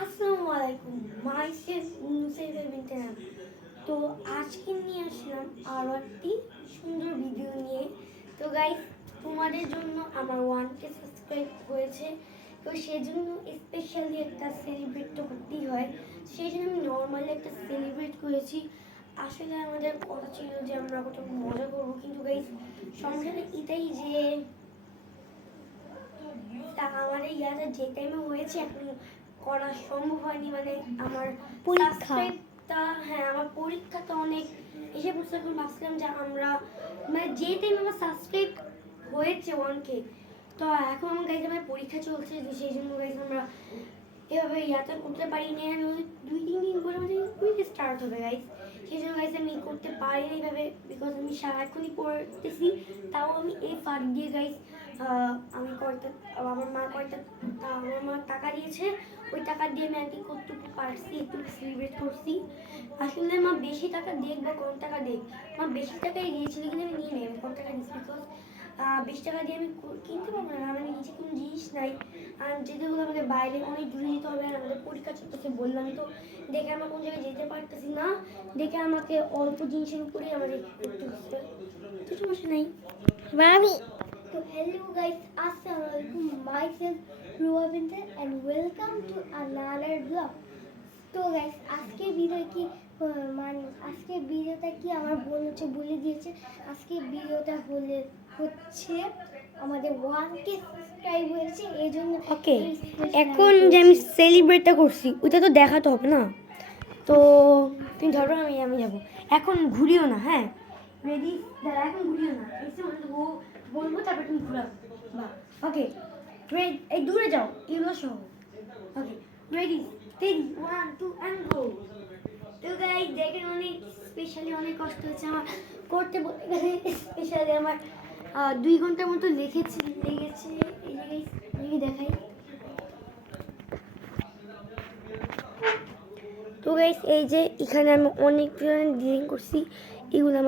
আসসালামু আলাইকুম, মাইসেলফ নুসাইবা বিনতে নাম। তো আজকে নিয়ে আসলাম আরও একটি সুন্দর ভিডিও নিয়ে। তো গাইস, তোমাদের জন্য আমার 1K সাবস্ক্রাইব হয়েছে। তো সেজন্য স্পেশালি একটা সেলিব্রেট তো করতেই হয়। সেই জন্য আমি নর্মালি একটা সেলিব্রেট করেছি। আসলে আমাদের কথা ছিল যে আমরা কত মজা করবো, কিন্তু গাইস সমস্যাটা এটাই যে আমার এই ইয়াটা যে টাইমে হয়েছে এখন করা সম্ভব হয়নি। মানে আমার পরীক্ষাটা, হ্যাঁ আমার পরীক্ষাটা অনেক এসে বুঝতে এখন ভাবছিলাম যে আমরা মানে যে টাইমে আমার সাবস্ক্রাইব হয়েছে 1K, তো এখন আমার গাইজ আমার পরীক্ষা চলছে, সেই জন্য গাইজ আমরা এভাবে ইয়াটা করতে পারি না। আমি 2-3 দিন করে আমাদের স্টার্ট হবে গাইজ, সেই জন্য গাইজ আমি করতে পারি না এইভাবে, বিকজ আমি সারাক্ষণই পড়তেছি। তাও আমি এই ফাঁক দিয়ে গাইজ আমি আমার মা টাকা দিয়েছে, ওই টাকা দিয়ে আমি আর কি কতটুকু পারছি একটু সেলিব্রেট করছি। আসলে মা বেশি টাকা দেখ বা কম টাকা দেখ, মা বেশি টাকাই দিয়েছিল কিন্তু আমি নিয়ে নেই, আমি কম টাকা দিয়েছি বিকজ 20 টাকা দিয়ে আমি কিনতে পারবো না, আমার নিচে কোনো জিনিস নাই। আর যেতে হলে আমাদের বাইরে অনেক দূরে যেতে হবে, আর আমাদের পরীক্ষা চলতেছে বললামই তো, দেখে আমরা কোন জায়গায় যেতে পারতেছি না, দেখে আমাকে অল্প জিনিসের উপরেই আমাদের করতে হচ্ছে। কিছু সমস্যা নেই। এবার আমি তো hello guys, assalamualaikum, myself Ruwa Binter and welcome to another vlog. তো গাইস আজকে ভিডিও কি মানে আজকে ভিডিওটা কি আমার বোন হচ্ছে বলে দিয়েছে। আজকে ভিডিওটা হচ্ছে আমাদের 1K সাবস্ক্রাইব হয়েছে, এই জন্য ওকে এখন যে আমি সেলিব্রেটটা করছি ওইটা তো দেখাতে হবে না। তো তুমি ধরো আমি যাবো, এখন ঘুরিও না, হ্যাঁ রেডি, দাঁড়া এখন ঘুরিও না, এসে বলবো তারপর তুমি ঘুরাও। বাহ ওকে, এই দূরে যাও এগুলো সহ। Okay ready, 3, 1, 2 and go. তো গাইস দেখেন অনেক স্পেশালি অনেক কষ্ট হচ্ছে আমার করতে বলতে গেলে। স্পেশালি আমার 2 ঘন্টার মতো লেগেছে। এই যে গাইস আমি দেখাই। তো গাইস এই যে এখানে আমি অনেক ডিজাইন করছি, এগুলো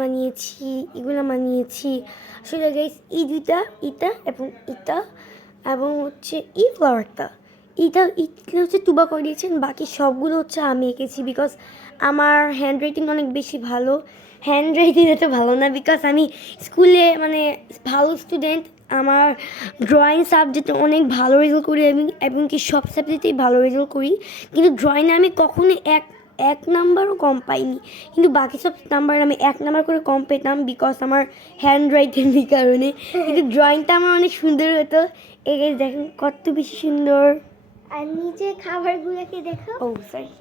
মানিয়েছি। আসলে গাইস এই দুইটা, এটা এবং এটা এবং হচ্ছে এই ফ্লাওয়ারটা, এটা হচ্ছে তুবা করে দিয়েছেন, বাকি সবগুলো হচ্ছে আমি এঁকেছি। বিকজ আমার হ্যান্ড রাইটিং অনেক বেশি ভালো, হ্যান্ড রাইটিং এত ভালো না বিকজ আমি স্কুলে মানে ভালো স্টুডেন্ট, আমার ড্রয়িং সাবজেক্টে অনেক ভালো রেজাল্ট করি এবং কি সব সাবজেক্টেই ভালো রেজাল্ট করি, কিন্তু ড্রয়িংয়ে আমি কখনোই এক নাম্বারও কম পাইনি, কিন্তু বাকি সব নাম্বার আমি 1 নাম্বার করে কম পেতাম বিকজ আমার হ্যান্ড রাইটিংয়ের কারণে। কিন্তু ড্রয়িংটা আমার অনেক সুন্দর হতো। এই দেখেন কত বেশি সুন্দর। আর নিচে খাবারগুলোকে দেখো। ও সরি,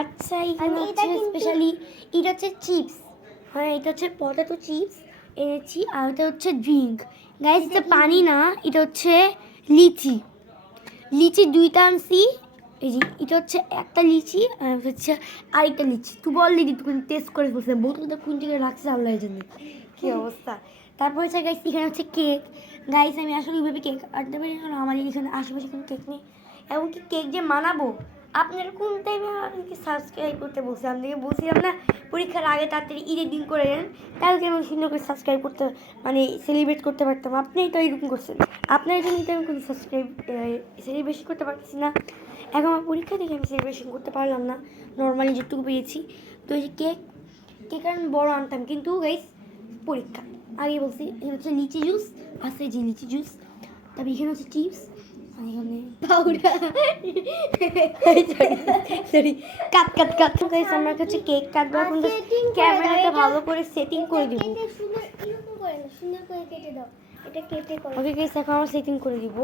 আচ্ছা এখানে হচ্ছে স্পেশালি এটা হচ্ছে চিপস, হ্যাঁ এটা হচ্ছে পটেটো চিপস এনেছি, আর এটা হচ্ছে ড্রিঙ্ক। গাইস এটা পানি না, এটা হচ্ছে লিচি 2টা আনছি। এই যে এটা হচ্ছে একটা লিচি আর হচ্ছে আরেকটা লিচি। তুই বল দিদি, তুই টেস্ট করে বলছে বোতলটা কোন দিকে রাখছে আল্লাহ জানে কি অবস্থা। তারপর হচ্ছে গাইস এখানে হচ্ছে কেক। গাইস আমি আসলে ওইভাবে কেক আনতে পারি না, আমাদের এখানে আশেপাশে কোনো কেক নেই। এমনকি কেক যে বানাবো আপনারা কোন টাইমে আমাকে সাবস্ক্রাইব করতে বলছিলাম, দেখে বলছিলাম না পরীক্ষার আগে তাড়াতাড়ি ঈদের দিন করে দেন, তাহলে আমি সুন্দর করে সাবস্ক্রাইব করতে মানে সেলিব্রেট করতে পারতাম। আপনি তো এরকম করছেন, আপনার জন্য তো আমি কোনো সেলিব্রেশন করতে পারতেছি না। এখন আমার পরীক্ষা থেকে আমি সেলিব্রেশন করতে পারলাম না, নর্মালি যেটুকু পেয়েছি। তো এই যে কেক আমি বড় আনতাম, কিন্তু গাইস পরীক্ষা আগে বলছি। এখানে হচ্ছে লিচি জুস আছে, যে লিচি জুস, তারপর এখানে হচ্ছে চিপস, এখানে পাউডার সরি কাট গাইস আমরা হচ্ছে কেক কাটবো, এখন ক্যামেরাটা ভালো করে সেটিং করে দিব। সুন্দর করে কেটে দাও, এটা কেটে করো। ওকে গাইস এখন আমরা সেটিং করে দিব।